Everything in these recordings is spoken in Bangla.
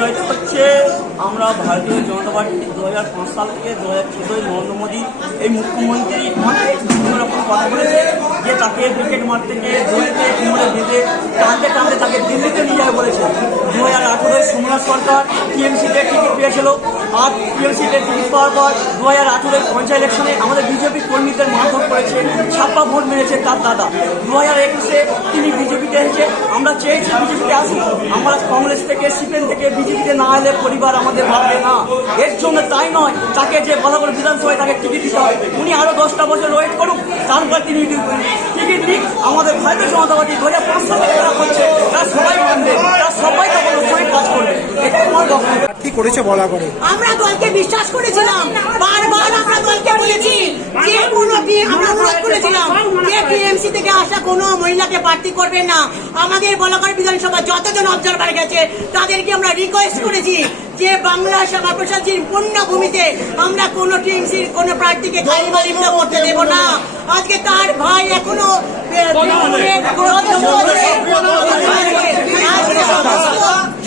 বিষয়টা হচ্ছে আমরা ভারতীয় জনতা পার্টি 2005 সাল থেকে 2014 নরেন্দ্র মোদী এই মুখ্যমন্ত্রী অনেক বিভিন্ন রকম কথা বলেছে যে তাকে ক্রিকেট মাঠ থেকে দড়িতে কোমরে বেঁধে টানতে টানতে তাকে দিল্লিতে নিয়ে যাবে বলেছে। 2018 সোমনাথ সরকার টিএমসিতে টিকিট পেয়েছিল, আর টিএমসিতে টিকিট পাওয়ার পর 2018 পঞ্চায়েত ইলেকশনে আমাদের বিজেপি কর্মীদের মারধর করেছে, ছাপ্পা ভোট মেরেছে তার দাদা। 2021-এ তিনি বিজেপিতে এসেছে। আমরা চেয়েছি বিজেপিতে আসুন, আমরা কংগ্রেস থেকে সিপিএম থেকে বিজেপিতে না এলে পরিবার আমাদের ভাববে না। এর জন্য তাই নয়, তাকে যে বলাগড় বিধানসভায় তাকে টিকিট দিতে হবে, উনি আরো 10টা বছর ওয়েট করুন, তারপর তিনি টিকিট দিক। আমাদের ভারতীয় জনতা পার্টি 2005 সালে যারা করছে তারা সবাই মানবে, তারা সবাই তখন সবাই কাজ করবে। এটাই আমার বক্তব্য। কি করেছে বলা করে আমরা দলকে বিশ্বাস করেছিলাম, বারবার আমরা দলকে বলেছি যে কোনো আমরা অনুরোধ করেছিলাম যে টিএমসি থেকে আসা কোনো মহিলাকে প্রার্থী করবেন না। আমাদের বলাগড় বিধানসভা যতজন অবজারভার গেছে তাদেরকে আমরা রিকোয়েস্ট করেছি যে বাংলা সভা প্রসাদজির পূর্ণভূমিতে আমরা কোনো টিএমসির কোনো প্রার্থীকে খালিমালিপ্ত করতে দেব না। আজকে তার ভাই এখনো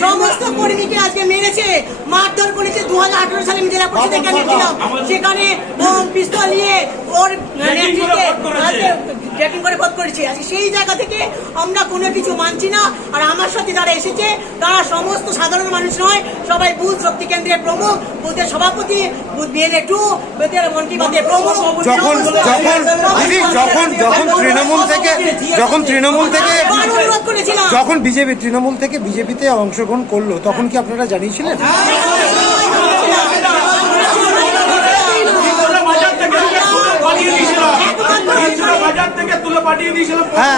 সমস্ত কর্মীকে আজকে মেরেছে, মারধর করেছে। 2018 সালে আমি জেলা পরিষদে ক্যান্ডিডেট ছিলাম, সেখানে পিস্তল নিয়ে ওর ট্রেকিং করে বোধ করেছে। আজকে সেই জায়গা থেকে আমরা কোনো কিছু মানছি না। আর আমার সাথে যারা এসেছে তারা সমস্ত সাধারণ মানুষ নয়, সবাই বুথ শক্তি কেন্দ্রের প্রমুখ, বুথের সভাপতি, বুথ বিএনএ 2, বুথের মন্ত্রী পদের প্রমুখ। যখন তৃণমূল থেকে অনুরোধ করেছিলাম, যখন বিজেপি তৃণমূল থেকে বিজেপিতে অংশগ্রহণ করলো তখন কি আপনারা জানিয়েছিলেন? হ্যাঁ,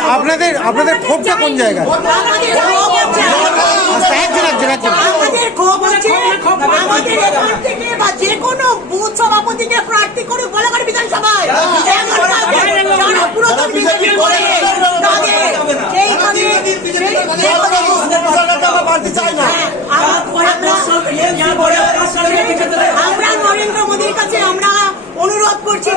আপনাদের ক্ষোভটা কোন জায়গায়? আমাদের ক্ষোভ হচ্ছে আমাদের এখান থেকে বা যে কোনো বুথ সভাপতিকে প্রার্থী করে বলাগড় বিধানসভায় পুরাতন বিজেপি করে আমরা নরেন্দ্র মোদীর কাছে আমরা অনুরোধ করছি,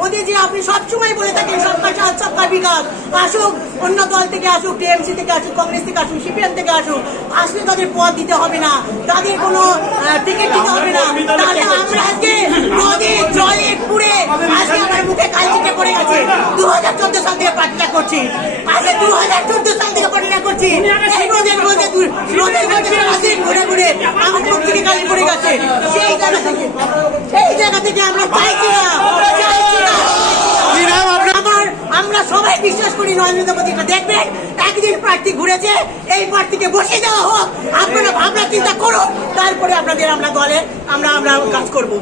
মোদীজি আপনি সবসময় বলে থাকেন সবকা সাথ সবকা বিকাশ। আসুক, অন্য দল থেকে আসুক, টিএমসি থেকে আসুক, কংগ্রেস থেকে আসুক, সিপিএম থেকে আসুক, আসলে তাদের পদ দিতে হবে না, তাদের কোনো টিকিট দিতে হবে না। তাহলে আমরা আজকে নদী জলে পুড়ে আজকে আমার মুখে কালচিটে পড়ে গেছে। 2014 সাল থেকে পার্টিটা করছি, আজকে 2014 সাল থেকে পার্টিটা করছি। এই রোদের মধ্যে ঘুরে ঘুরে আমার মুখ থেকে কালি পড়ে গেছে। সেই জায়গা থেকে আমরা চাইছি না। আমরা সবাই বিশ্বাস করি নরেন্দ্র মোদীকে দেখবেন, একদিন প্রার্থী ঘুরেছে, এই প্রার্থীকে বসিয়ে দেওয়া হোক, আপনারা ভাবনা চিন্তা করুন, তারপরে আপনাদের আমরা দলে আমরা কাজ করবো।